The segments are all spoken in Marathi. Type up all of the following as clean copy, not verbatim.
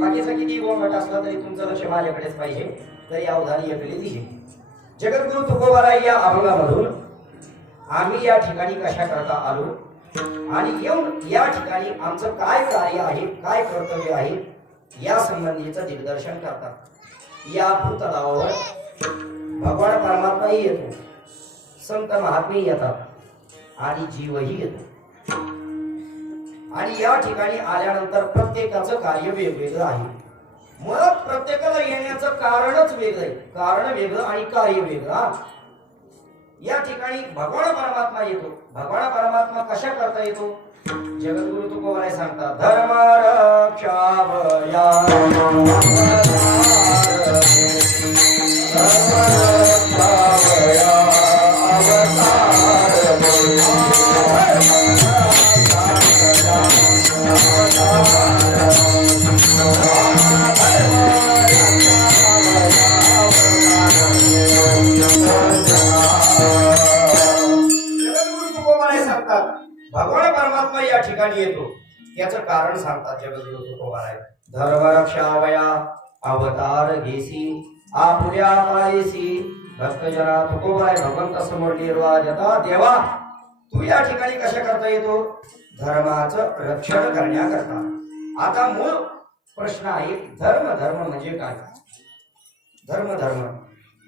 बाकीचा किती गोंगाट असला तरी तुमचं लक्ष माझ्याकडेच पाहिजे. तरी अवधानी याकडे दिली. जगद्गुरु तुकोबाराय या अभंगामधून आम्ही या ठिकाणी कशा करता आलो आणि येऊन या ठिकाणी आमचं काय कार्य आहे, काय कर्तव्य आहे या संबंधीचं दिग्दर्शन करतात. या भूतलावर भगवान परमात्माही येतो, संत महात्मे येतात आणि जीवही येतो. आणि या ठिकाणी आल्यानंतर प्रत्येकाचं कार्य वेगवेगळं आहे. मुळात प्रत्येकाला येण्याचं कारणच वेगळं आहे. कारण वेगळं आणि कार्य वेगळं. या ठिकाणी भगवान परमात्मा येतो. भगवान परमात्मा कशा करता येतो? जगद्गुरु तुकोबाराय सांगतात, धर्म रक्षावया भगवान परमात्मा या ठिकाणी येतो. याचं कारण सांगतात जगद्गुरु तुकोबाराय. धर्म रक्षावया अवतार घेसी आपुल्या पायसी. भक्तजना तुकोबाराय भगवंत समोर निर्वाह देता. देवा तू या ठिकाणी कशा करता येतो? धर्माचं रक्षण करण्याकरता. आता मूळ प्रश्न आहे, धर्म धर्म म्हणजे काय? धर्म धर्म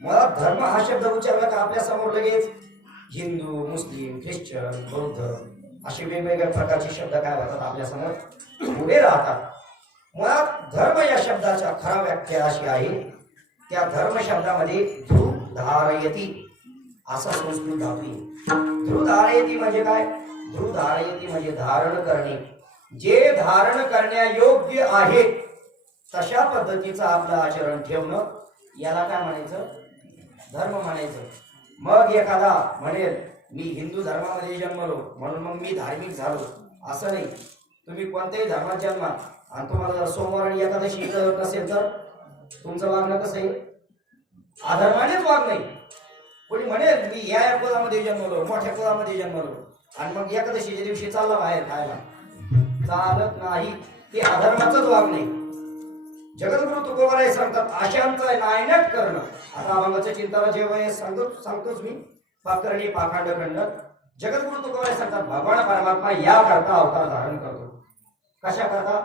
मला धर्म हा शब्द उच्चारला का आपल्या समोर लगेच हिंदू, मुस्लिम, ख्रिश्चन, बौद्ध असे वेगवेगळ्या प्रकारचे शब्द काय होतात आपल्या समोर उभे राहतात. मुळात धर्म या शब्दाचा खरा व्याख्या अशी आहे, त्या धर्म शब्दामध्ये ध्रुव धारयती असा संस्कृत धातू आहे. ध्रुव धारयती म्हणजे काय? ध्रुव धारयती म्हणजे धारण करणे. जे धारण करण्यायोग्य आहे तशा पद्धतीचं आपलं आचरण ठेवणं याला काय म्हणायचं? धर्म म्हणायचं. मग एखादा म्हणेल मी हिंदू धर्मामध्ये जन्मलो म्हणून मग मी धार्मिक झालो, असं नाही. तुम्ही कोणत्याही धर्मात जन्मा आणि तुम्हाला सोमवार आणि एकादशी नसेल तर तुमचं वागणं कसं आहे? अधर्मानेच वाग नाही. कोणी म्हणेल मी या कुळामध्ये जन्मलो, मोठ्या कुळामध्ये जन्मलो आणि मग एकादशीच्या दिवशी चालला बाहेर खायला, चालत नाही. ते अधर्माचंच वाग नाही. जगद्गुरु तुकोबाराय सांगतात आशांचा नायनाट करणं. आता अभंगाच्या चिंताला जेव्हा सांगतोच मी पाकर्णी पाखांड खंड. जगद्गुरु तुकोबाराय सांगतात भगवान परमात्मा या करता अवतार धारण करतो. कशा करता?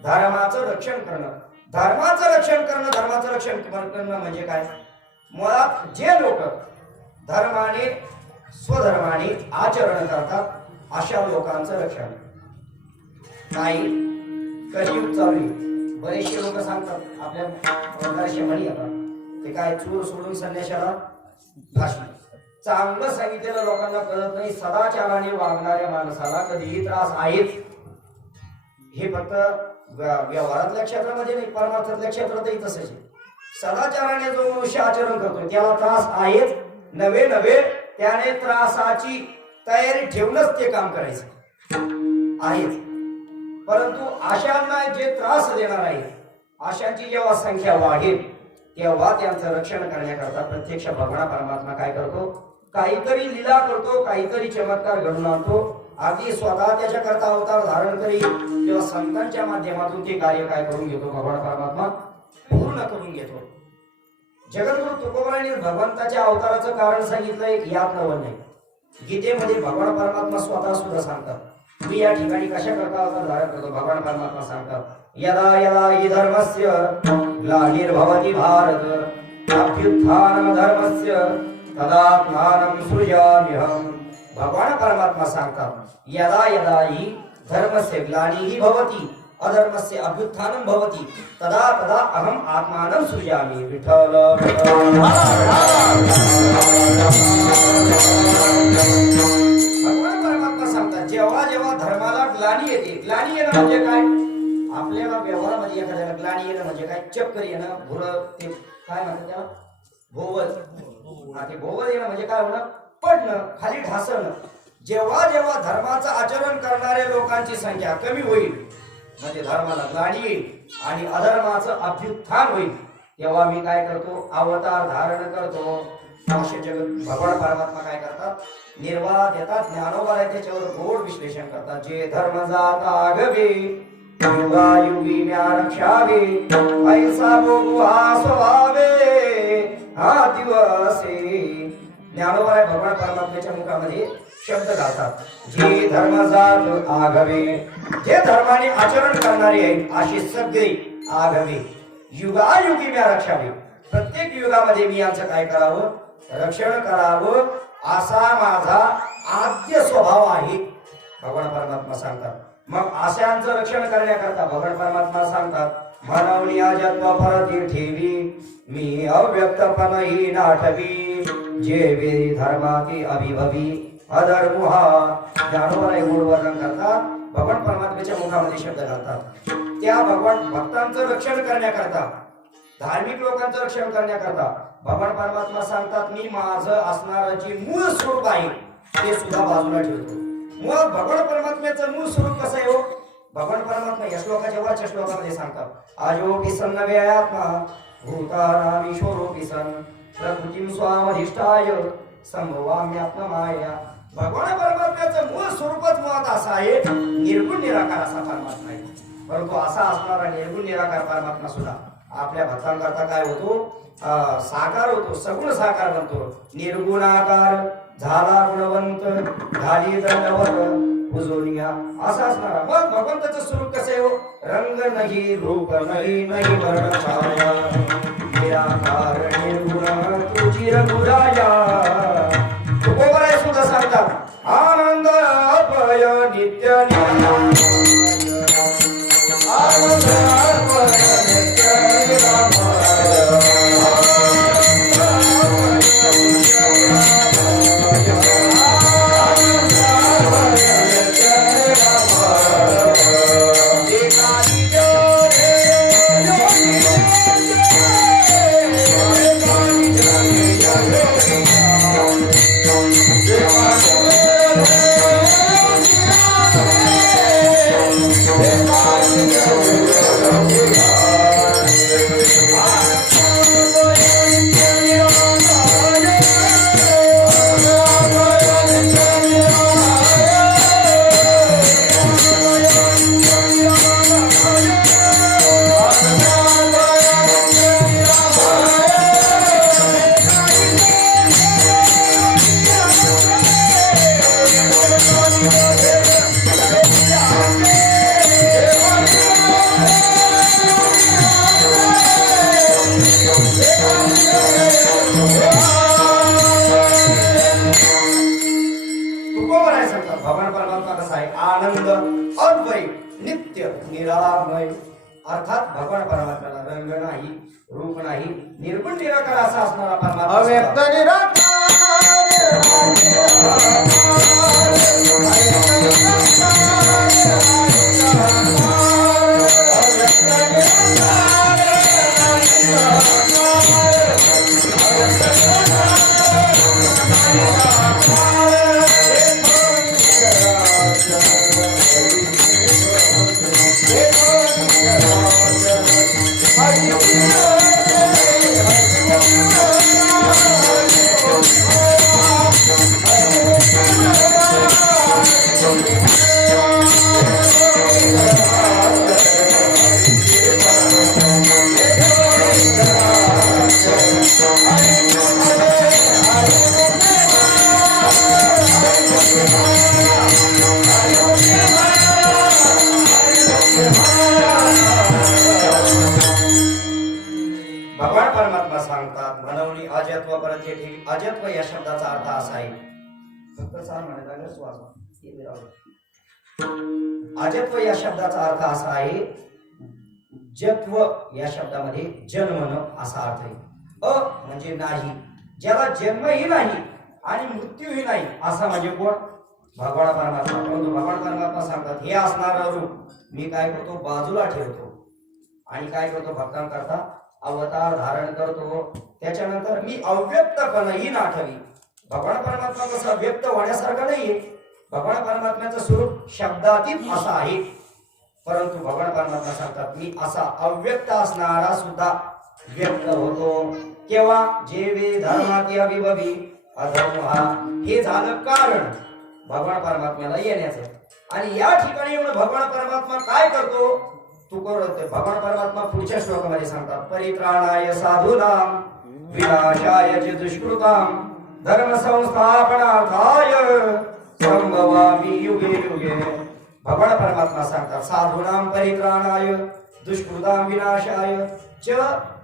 धर्माचं रक्षण करणं. धर्माचं रक्षण करणं. धर्माचं रक्षण करणं म्हणजे काय? मुळात जे लोक धर्माने स्वधर्माने आचरण करतात अशा लोकांचं रक्षण. नाही कलियुग चालू आहे. बरेचसे लोक सांगतात आपल्या प्रकारचे म्हणी येतात ते काय, चूर सोडून संन्याशाला फाशी. चांगलं सांगितलेलं लोकांना कळत नाही. सदाचाराने वागणाऱ्या माणसाला कधीही त्रास आहेच. हे फक्त व्यवहारातल्या क्षेत्रामध्ये नाही, परमार्थातल्या क्षेत्रातही तसंच आहे. सदाचाराने जो मनुष्य आचरण करतो त्याला त्रास आहेच. नवे नवे त्याने त्रासाची तयारी ठेवूनच ते काम करायचं आहेच. परंतु आशांना जे त्रास देणार आहे, आशांची जेव्हा संख्या वाढेल तेव्हा त्यांचं रक्षण करण्याकरता प्रत्यक्ष भगवान परमात्मा काय करतो? काहीतरी लीला करतो, काहीतरी चमत्कार घडून आणतो. अगदी स्वतः त्याच्या करता अवतार धारण करी तेव्हा संतांच्या माध्यमातून ते कार्य काय करून घेतो? भगवान परमात्मा पूर्ण करून घेतो. जगद्गुरु तुकोबारायांनी भगवंताच्या अवताराचं कारण सांगितलंय, यात नवल नाही. गीतेमध्ये भगवान परमात्मा स्वतः सुद्धा सांगतात मी या ठिकाणी कशा करता अवतार धारण करतो. भगवान परमात्मा सांगतात यदा यदा हि धर्मस्य ग्लानिर्भवति भारत अभ्युत्थानं धर्मस्य तदात्मानं सृजाम्यहम्. भगवान परमात्मा सांगतात यदा यदा हि धर्मस्य ग्लानिः भवति अधर्मस्य अभ्युत्थानं भवति तदा तदा अहम आत्मानं सृजामि. विठ्ठल भगवान परमात्मा सांगतात जेव्हा जेव्हा धर्माला ग्लानी येते. ग्लानी येणं म्हणजे काय? आपल्याला व्यवहारामध्ये एखाद्याला ग्लानी येणं म्हणजे काय? चक्कर येणं, भुर ते काय म्हणतात त्याला? भोवल. ते भोवल येणं म्हणजे काय होणं? पडणं, खाली ढासळणं. जेव्हा जेव्हा धर्माचं आचरण करणाऱ्या लोकांची संख्या कमी होईल म्हणजे धर्माला ग्लानी येईल आणि अधर्माचं अभ्युत्थान होईल तेव्हा मी काय करतो? अवतार धारण करतो. असे जगत भगवान परमात्मा काय करतात निर्वाळा देतात ज्ञानोबा त्याच्यावर गोड विश्लेषण करतात जे धर्म जात आगवे युगायुगी म्या रक्षावे ऐसा भोगू हा स्वभावे हा दिवसे ज्ञानोबा भगवान परमात्म्याच्या मुखामध्ये शब्द घालतात जे धर्म जात आगवे जे धर्माने आचरण करणारे आहेत अशी सगळी आगवे युगायुगी म्या रक्षावे प्रत्येक युगामध्ये मी यांचं काय करावं रक्षण करावं असा माझा आद्य स्वभाव आहे भगवान परमात्मा सांगतात मग अशांचं रक्षण करण्याकरता भगवान परमात्मा सांगतात म्हणून अजत्व परती ठेवी मी अव्यक्तपणही नाठवी जे वेदी धर्माती अभिभवी अधर्मुहा ज्ञानोबा गोड वर्णन करतात भगवान परमात्म्याच्या मुखामध्ये शब्द घालतात त्या भगवान भक्तांचं रक्षण करण्याकरता धार्मिक लोकांचं रक्षण करण्याकरता भगवान परमात्मा सांगतात मी माझं असणारं जे मूळ स्वरूप आहे ते सुद्धा बाजूला ठेवतो मग भगवान परमात्म्याचं मूळ स्वरूप कसं आहे हो भगवान परमात्मा या श्लोकाच्या वरच्या श्लोकामध्ये सांगतात आजोपी सन्न व्यात्मा भूतानामीश्वरोपी सन प्रकृतीं स्वामधिष्ठाय संभवाम्यात्ममाया भगवान परमात्म्याचं मूळ स्वरूपच मुळात असं आहे निर्गुण निराकार असा परमात्मा आहे परंतु असा असणारा निर्गुण निराकार परमात्मा सुद्धा आपल्या भक्तांकरता काय होतो साकार होतो सगुण साकार बनतो निर्गुणाकार झाला गुणवंत झाली दंडवत पुजोनिया असा असणारा मग भगवंताचं स्वरूप कसं आहे हो रंग नाही रूप नाही नाही वर्ण छाया निराकार निर्गुण तुझी रघुराया तुकोबराय सुद्धा सांगतात आनंद अपय नित्य आनंद अपय आनंद अद्वय नित्य निरामय अर्थात भगवान परमात्म्याला रंग नाही रूप नाही निर्गुण निराकार असा असणारा परमात्मा अव्यक्त भगवान परमात्मा सांगतात म्हणून अजत्व परंतु ठेवी अजत्व या शब्दाचा अर्थ असा आहे फक्त चार म्हणायला श्वास अजत्व या शब्दाचा अर्थ असा आहे जत्व या शब्दामध्ये जन्मन असा अर्थ आहे अ म्हणजे नाही ज्याला जन्मही नाही आणि मृत्यूही नाही असा म्हणजे कोण भगवान परमात्मा परंतु भगवान परमात्मा सांगतात हे असणारं रूप मी काय करतो बाजूला ठेवतो आणि काय करतो भक्तांकरता अवतार धारण करतो त्याच्यानंतर मी अव्यक्तपणही नाठवी भगवान परमात्मा कसं व्यक्त होण्यासारखं नाहीये भगवान परमात्म्याचं स्वरूप शब्दातीत असं आहे परंतु भगवान परमात्मा सांगतात मी असा अव्यक्त असणारा सुद्धा व्यक्त होतो केव्हा जेवे धर्माती अभिभवी अधर्म हा हे झालं कारण भगवान परमात्म्याला येण्याचं। आणि या ठिकाणी येऊन भगवान परमात्मा काय करतो तू करत भगवान परमात्मा पुढच्या श्लोकामध्ये सांगतात परित्राणाय साधूनां विनाशाय च दुष्कृतां धर्म संस्थापनार्थाय संभवामि युगे युगे। भगवान परमात्मा सांगतात साधूनां परित्राणाय दुष्कृतां विनाशाय च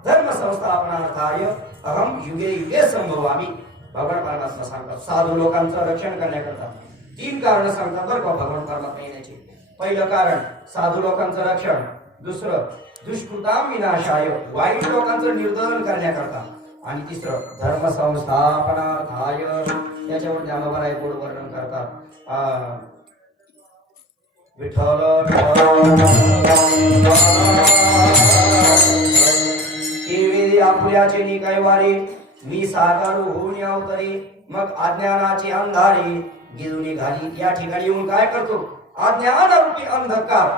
धर्म संस्थापनार्थाय अहम युगे युगे संभवामि। भगवान परमात्मा सांगतात साधू लोकांचं रक्षण करण्याकरता तीन कारण सांगतात बरं का भगवान परमात्मा येण्याचे। पहिलं कारण साधू लोकांचं रक्षण, दुसरं दुष्कृतां विनाशाय वाईट लोकांचं निर्दलन करण्याकरता, आणि तिसरं धर्म संस्थापनार्थाय त्याच्यावर ज्ञानोबा गोड वर्णन करतात विठ्ठल केवेदी आपुल्याचे निकायवारे मी साकारू होऊन अवतरी मग अज्ञानाची अंधारी गिळून घाली। या ठिकाणी येऊन काय करतो अज्ञान रूपी अंधकार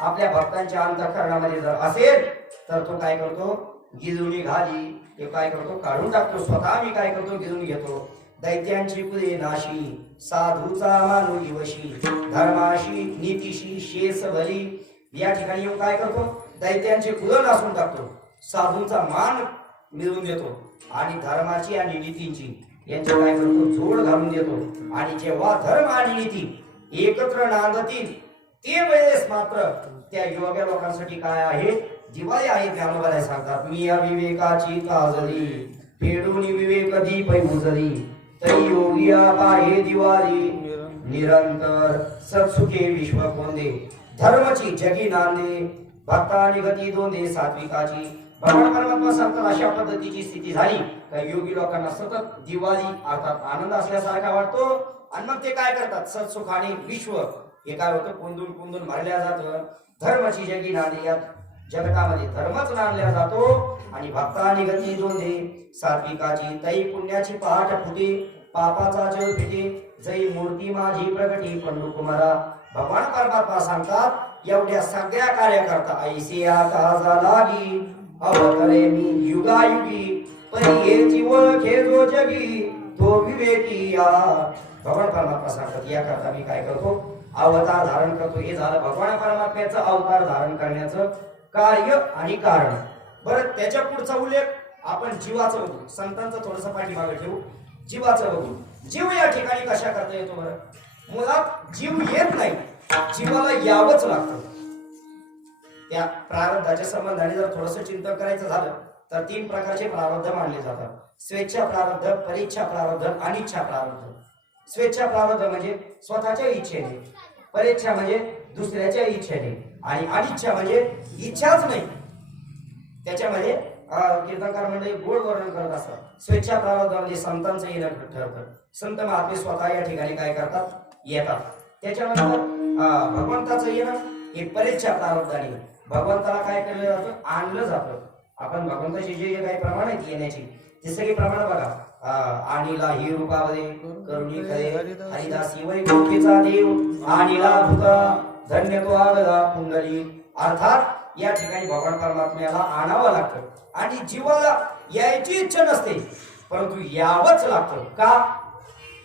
आपल्या भक्तांच्या अंतःकरणामध्ये जर असेल तर तो काय करतो गिळून घाली ते काय करतो काढून टाकतो। स्वतः मी काय करतो गिळून घेतो। दैत्यांची कुले नाशी साधूचा मानू दिवशी धर्माशी नीतीशी शेष भली। या ठिकाणी येऊन काय करतो दैत्यांचे कुल नासून टाकतो, साधूंचा मान मिळवून देतो आणि धर्माची आणि नीतींची यांचे काय करतो जोड घालून देतो। आणि जेव्हा धर्म आणि नीती एकत्र नांदतील ते वेळेस मात्र त्या योग्य लोकांसाठी काय आहे दिवाळी आहे। ज्ञानोबा सांगतात मी या विवेकाची काजली फेडून विवेक दीप उजली तरी योगिया पाहे दिवाळी निरंतर सत्सुखे विश्व कोंदे धर्मची जगी नांदे भक्तानी गती दोंदे सात्विकाची। भगवान परमात्मा सांगतात अशा पद्धतीची स्थिती झाली का योगी लोकांना सतत दिवाळी अर्थात आनंद असल्यासारखा वाटतो आणि मग ते काय करतात सत्सुखाने विश्व हे काय होतं कोंदून कोंदून भरल्या जातं। धर्माची जगी नांदे या जगतामध्ये धर्मच नांदल्या जातो आणि भक्तानी गती दोंदे सात्विकाची तई पुण्याची पहाट फुटे पापाचा जल फिटे जई मूर्ती माझी प्रगटी पंडू कुमारा। भगवान परमात्मा सांगतात एवढ्या सगळ्या कार्याकरता ऐसे आकाजा लागी अवतरे मी युगायुगी परी हेची ओळखे जो जगी तो विवेकी या। भगवान परमात्मा सांगतात या करता मी काय करतो अवतार धारण करतो। हे झालं भगवान परमात्म्याचं अवतार धारण करण्याचं कार्य आणि कारण। बरं त्याच्या पुढचा उल्लेख आपण जीवाचं बघू, संतांचं थोडस पाठीमागे ठेवू, जीवाचं बघू। जीव या ठिकाणी कशा करता येतो बरं मुळात जीव येत नाही जीवाला यावंच लागतं। त्या प्रारब्धाच्या संबंधाने जर थोडस चिंतन करायचं झालं तर तीन प्रकारचे प्रारब्ध मानले जातात स्वेच्छा प्रारब्ध परीच्छा प्रारब्ध अनिच्छा प्रारब्ध। स्वेच्छा प्रारब्ध म्हणजे स्वतःच्या इच्छेने, परीक्षा म्हणजे दुसऱ्याच्या इच्छेने आणि अनिच्छा म्हणजे इच्छाच नाही। त्याच्यामध्ये कीर्तनकार मंडळी गोड वर्णन करत असतात। स्वेच्छा प्रारब्ध म्हणजे संतांचं येणं ठरतं, संत महात्मे स्वतः या ठिकाणी काय करतात येतात। त्याच्यानंतर भगवंताचं येणं हे परीक्षा प्रारब्धाने भगवंताला काय केलं जातं आणलं जातं। आपण भगवंताची जे काही प्रमाण आहेत येण्याची ते सगळे प्रमाण बघा आणीला ही रूपामध्ये करुणी खरे हरिदासी वैकुंठीचा देव आणीला भूता धन्य तो आगला पुंडली। अर्थात या ठिकाणी भगवान परमात्म्याला आणावं लागतं आणि जीवाला यायची इच्छा नसते परंतु यावंच लागतं का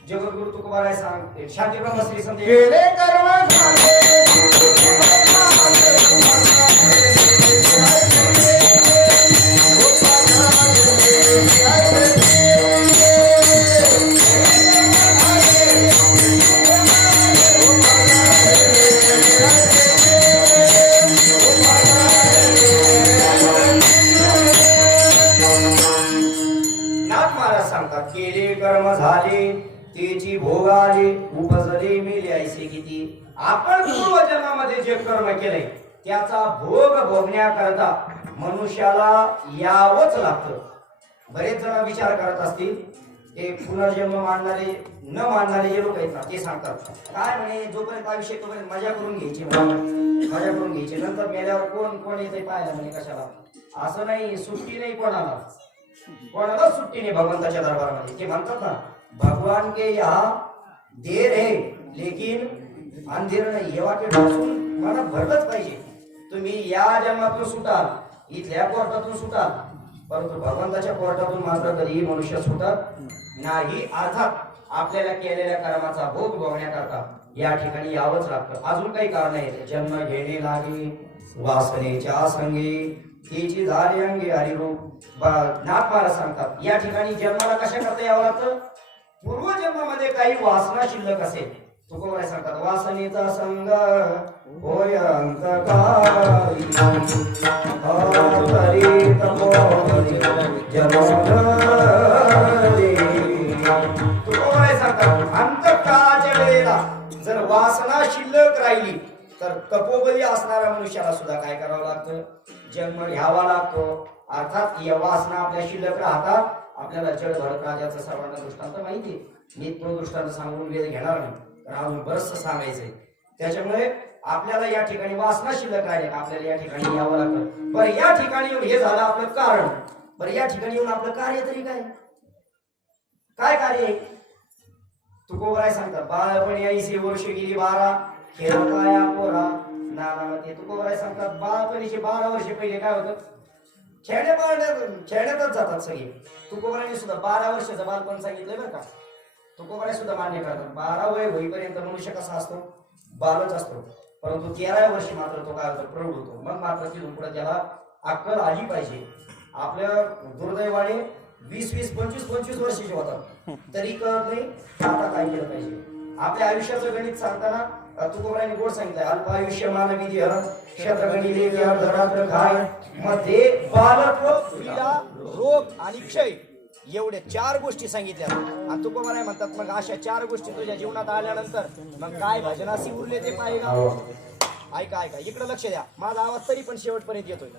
जगद्गुरु तुकोबाराय सांग शांती ब्रह्मश्री संदेश केले कर्म झाले तेची भोगाले उपजले मेले ऐसे किती। आपण पूर्वजन्मामध्ये जे कर्म केले त्याचा भोग भोगण्याकरता मनुष्याला यावंच लागतं। बरेच जण विचार करत असतील ते पुनर्जन्म मानणारे न मानणारे जे लोक आहेत ना ते सांगतात काय म्हणे जोपर्यंत आयुष्य तोपर्यंत मजा करून घ्यायची मजा करून घ्यायची नंतर मेल्यावर कोण कोण येते पाहायला म्हणे कशाला। असं नाही सुट्टी नाही कोणाला कोणाला सुट्टी नाही भगवंताच्या दरबारामध्ये। ते म्हणतात ना भगवान के यहाँ देर है लेकिन अंधेर नाही हे वाक्य ढासून मनात भरलंच पाहिजे। तुम्ही या जन्मातून सुटाल इथल्या कोर्टातून सुटाल परंतु भगवंताच्या कोर्टातून मात्र कधीही मनुष्य सुटत नाही. अर्थात आपल्याला केलेल्या कर्माचा भोग भोगण्याकरता या ठिकाणी यावंच लागतं. अजून काही कारण आहे. जन्म घेणे लागे वासनेच्या संगी तिची झाली अंगी हरिरूप. नाथ महाराज सांगतात या ठिकाणी जन्माला कशा करता यावं लागतं. पूर्वजन्मामध्ये काही वासना शिल्लक असेल. तुकोबाराय सांगतात वासनेचा संग होय अंतकारी तुकोबाराय सांगतात अंतकाळाच्या वेळेला जर वासना शिल्लक राहिली तर तपोबली असणाऱ्या मनुष्याला सुद्धा काय करावं लागतं. जन्म घ्यावा लागतो. अर्थात या वासना आपल्या शिल्लक राहतात. आपल्याला जड भरत राजाचं सर्वांना दृष्टांत माहिती आहे. मी तो दृष्टांत सांगून वेळ घेणार नाही कारण अजून बरंच सांगायचंय. त्याच्यामुळे आपल्याला या ठिकाणी वासना शिल्लक राहिले आपल्याला या ठिकाणी यावं लागतं. बरं या ठिकाणी येऊन हे झालं आपलं कारण. बरं या ठिकाणी येऊन आपलं कार्य तरी काय काय कार्य आहे. तुकोबाराय सांगतात बाळपणी ऐशी वर्ष गेली 12 खेळता या पोरा नानामध्ये. तुकोबाराय सांगतात बाळपणीचे 12 वर्ष पहिले काय होतं खेळण्यातच जातात सगळे. तुकोबाराने सुद्धा 12 वर्षाचं बालपण सांगितलंय बरं का. तुकोबाराय सुद्धा मान्य करतात 12 वय होईपर्यंत मनुष्य कसा असतो बालच असतो. परंतु 13व्या वर्षी मात्र तो काय होतो प्रौढ होतो. मग मात्र तिथून पुढे त्याला अक्कल आली पाहिजे. आपल्या दुर्दैवाने 20-25 वर्षाचे होतात तरी कळत नाही आता काय केलं पाहिजे. आपल्या आयुष्याचं गणित सांगताना तुकोबारायने गोड सांगितलंय अल्पायुष्य मानवी क्षेत्रगणिले अर्धरात्र काय मध्ये बालत्व क्रीडा रोग आणि क्षय एवढे 4 गोष्टी सांगितल्या. आणि तुकोबाराय म्हणतात मग अशा 4 गोष्टी तुझ्या जीवनात आल्यानंतर मग काय भजनासी उरले ते पाहिजे. ऐका ऐका इकडे लक्ष द्या. माझा आवाज तरी पण शेवटपर्यंत येतोय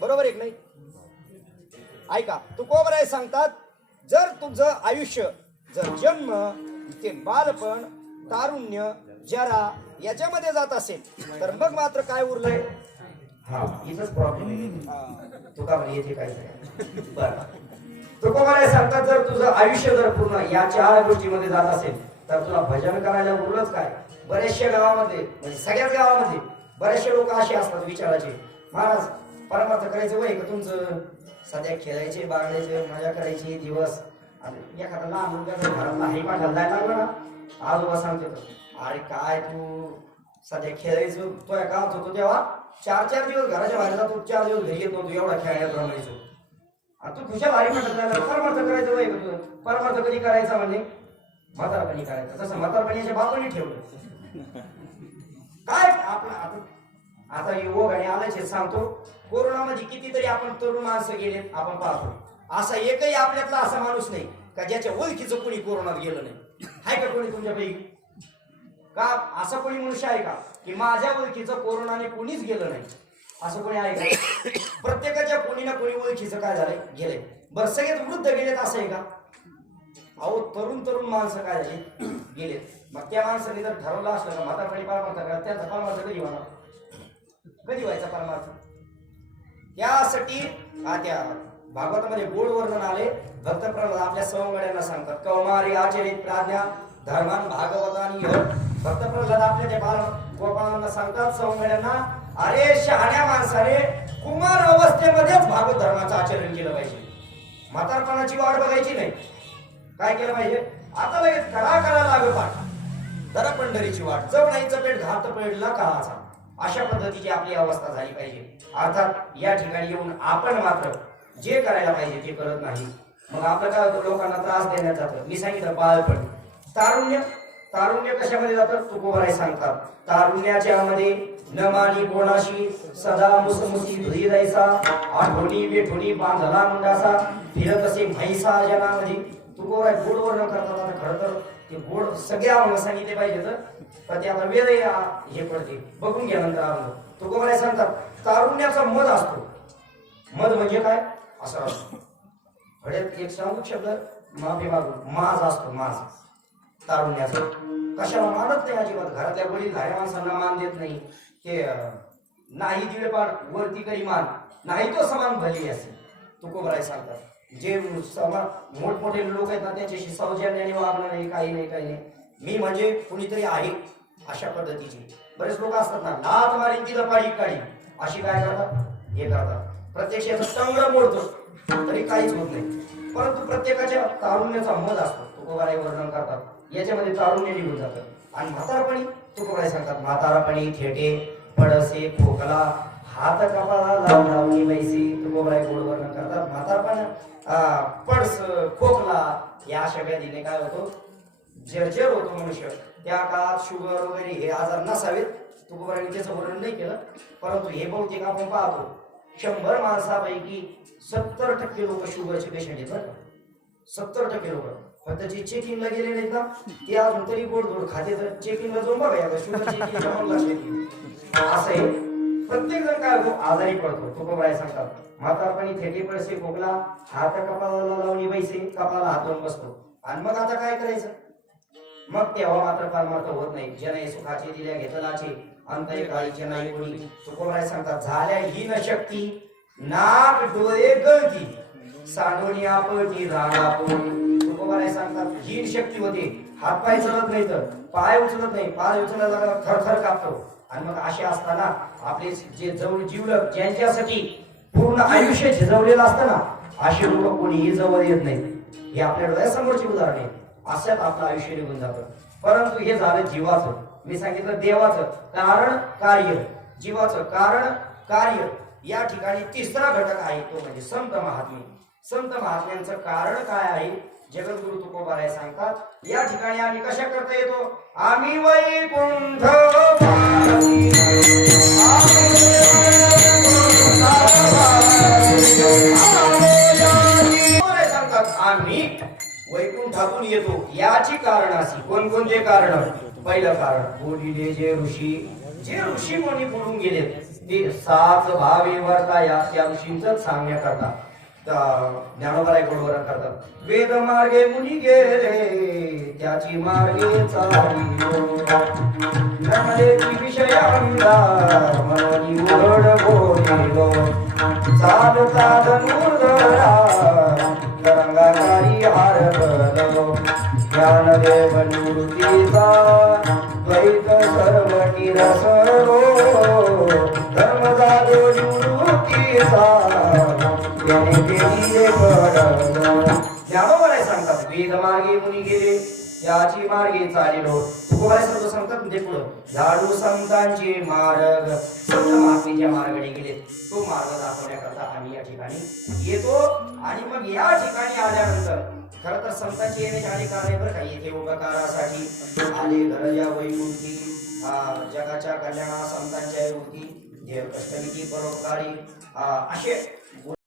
बरोबर एक नाही. ऐका तुकोबाराय सांगतात जर तुझं आयुष्य जर जन्म ते बालपण तारुण्य जरा याच्यामध्ये जात असेल तर मग मात्र काय उरलंय. हा इथंच प्रॉब्लेम तुका म्हणे येते काय बरं. तुकोबाराय सांगतात जर तुझं आयुष्य जर पूर्ण या 4 गोष्टीमध्ये जात असेल तर तुला भजन करायला उरलंच काय. बरेचशा गावामध्ये म्हणजे सगळ्याच गावामध्ये बरेचसे लोक असे असतात विचारायचे महाराज परमार्थ करायचं वय का तुमचं सध्या खेळायचे बागडायचे मजा करायची दिवस. आणि एखादा लहान मुलगा घरातला हे पाठायला जायला लागला ना आजोबा सांगतो अरे काय तू सध्या खेळायचो तो गावात होतो तेव्हा 4 दिवस घराच्या बाहेर जातो 4 दिवस घरी येत नव्हतो एवढा खेळायला रमायचो. आणि तू खुशाल हरी म्हणत जायला परमार्थ करायचं वय का परमार्थ कधी करायचा म्हणजे म्हातारपणी करायचं. तसं म्हातारपणीच्या बापाने ठेवलं काय आपलं आता युवक आणि आल्याचे सांगतो. कोरोनामध्ये कितीतरी आपण तरुण माणसं गेले आपण पाहतो. असा एकही आपल्यातला असा माणूस नाही का ज्याच्या ओळखीचं कोणी कोरोनात गेलं नाही. आहे का कोणी तुमच्यापैकी का असं कोणी मनुष्य आहे का की माझ्या ओळखीचं कोरोनाने कोणीच गेलं नाही असं कोणी आहे का. प्रत्येकाच्या कोणी ना कोणी ओळखीचं काय झालंय गेलंय. बरं सगळेच वृद्ध गेलेत असं आहे का. अहो तरुण माणसं काय झाले गेलेत. मग त्या माणसाने जर ठरवलं असलं का म्हातारपणी परमार्थ करा त्याचा परमार्थ कधी होणार कधी व्हायचा परमार्थ. त्यासाठी त्या भागवतामध्ये गोड वर्णन आले. भक्त प्रल्हाद आपल्या सवंगड्यांना सांगतात कौमारी आचरित प्राज्ञा धर्मान भागवतानी भक्त प्रल्हाद आपल्या त्या बाल गोपाळांना सांगतात सवंगड्यांना अरे शहाण्या माणसाने कुमार अवस्थेमध्येच भागवत धर्माचं आचरण केलं पाहिजे. म्हातारपणाची वाट बघायची नाही. काय केलं पाहिजे आता लगेच करा लागोपाठ जरा पंढरीची वाट जव नाही चपेट घात पडला काळाचा अशा पद्धतीची आपली अवस्था झाली पाहिजे. अर्थात या ठिकाणी येऊन आपण मात्र जे करायला पाहिजे ते करत नाही. मग आपलं काय होतं लोकांना त्रास देण्यात जातं. मी सांगितलं बालपण तारुण्य कशामध्ये जातं तुकोबाराय सांगतात तारुण्याच्या मध्ये न मानी कोणाशी सदा मुसमुसी धुई जायचा आठवणी वेठोणी बांधला मुंडासा फिरत असे म्हैसा जनामध्ये. तुकोबाराय गोड वर्णन करतात. आता खरं तर ते गोड सगळ्या अंग सांगितले पाहिजे तर ते आता वेळ हे पडते बघून घ्या नंतर अंग. तुकोबाराय सांगतात तारुण्याचा मध असतो. मध म्हणजे काय असं असतो हळद एक सांगू शब्द माफी मागून माज असतो माज तारुण्याचा. कशाला मानत नाही अजिबात. घरातल्या वडील धाऱ्या माणसांना मान देत नाही. ते नाही दिवे पाड वरती करी मान नाही तो समान भली असेल. तुकोबाराय सांगतात जे मोठमोठे लोक आहेत ना त्यांच्याशी सौजन्याने वागणं नाही काही नाही. मी म्हणजे कुणीतरी आहे अशा पद्धतीची. बरेच लोक असतात ना लात मारी तिला पाडी काढी अशी काय करतात हे करतात. प्रत्यक्ष याचं टंगड मोडतो तरी काहीच होत नाही. परंतु प्रत्येकाच्या तारुण्याचा मध असतो. तुकोबाराय वर्णन करतात याच्यामध्ये तारुण्य निघून जातं. आणि म्हातारपणी तुकोबाराय सांगतात, म्हातारपणी खेटे पडसे खोकला हात कपाळाला लावणी बैसी. तुकोबाराय गोड वर्णन करतात. म्हातारपण पडस खोकला या सगळ्या दिने काय होतो, जर्जर होतो मनुष्य. त्या काळात शुगर वगैरे हे आजार नसावेत. तुकोबारायांनी त्याचं वर्णन नाही केलं, परंतु हे बहुतेक आपण पाहतो 100 माणसापैकी 70% लोक शुगरचे पेशंट आहेत बरं. 70% लोक फक्त जे चेकिंगला गेले नाहीत ना ते अजून तरी गोड गोड खाते. तर चेकिंगला जाऊन बघा शुगर चेकिंग असं आहे. प्रत्येक जण काय होतो, आजारी पडतो. तुकोबाराय सांगतात, म्हातारपणी थेटे पडसे खोकला हात कपाळाला लावणी बैसे. कपाळाला हात लावून बसतो. आणि मग आता काय करायचं, मग तेव्हा मात्र परमार्थ होत नाही. जने सुखाचे दिल्या घेतलाचे अंतरे काळीचे नाही कोणी. तुकोबाराय सांगतात, झाल्या ही न शक्ती नाक डोळे गळती सांडोणी आपटी राणा पोळी. तुकोबाराय सांगतात, हीन शक्ती होते. हात पाय चलत नाही, तर पाय उचलत नाही, पाय उचलायला थरथर कापतो. आणि मग असे असताना आपले जे जवळ जीवलक ज्यांच्यासाठी पूर्ण आयुष्य झिजवलेलं असतं ना, असे लोक कोणीही जवळ येत नाही. हे आपल्या डोळ्यासमोरची उदाहरण आहे. अशात आपलं आयुष्य निघून जातं. परंतु हे झालं जीवाचं. मी सांगितलं देवाचं कारण कार्य, जीवाचं कारण कार्य. या ठिकाणी तिसरा घटक आहे तो म्हणजे संत महात्मे. संत महात्म्यांचं कारण काय आहे, जगद्गुरु तुकोबाराय सांगतात. या ठिकाणी आम्ही कशा करता येतो, आम्ही वैकुंठ सांगतात आम्ही वैकुंठातून येतो. याची कारण अशी, कोणकोणते कारण. पहिलं कारण, बोलिले जे ऋषी कोणी बोलून गेले ते साच भावे वर्ता या त्या ऋषींच सांगण्या करतात. ज्ञानोबाराय गोडवरण करतात, वेद मार्गे मुनी गेले त्याची मार्गे चाली विषय अंधार मनी उघड बोलिलो चालता धनुर्धरा तरंगाकारी हारलो ज्ञानदेव निवृत्तीचा द्वैत सर्वटी रसरो धर्मदादो निवृत्तीचा ज्ञानोबाराय सांगतात, वेद मार्गे मुनी गेले याची मार्गे चालिलो. तुकोबाराय सर्व सांगतात म्हणजे पुढं झाडू संतांचे मार्ग. संत महात्मेच्या मार्गाने गेले, तो मार्ग दाखवण्याकरता आम्ही या ठिकाणी येतो. आणि मग या ठिकाणी आल्यानंतर खरं तर संतांची येण्याची अनेक कारणे बरं का. येथे उपकारासाठी आले घरजा वैकुंठी, जगाच्या कल्याणा संतांच्या होती देव कष्टनिधी परोपकारी असे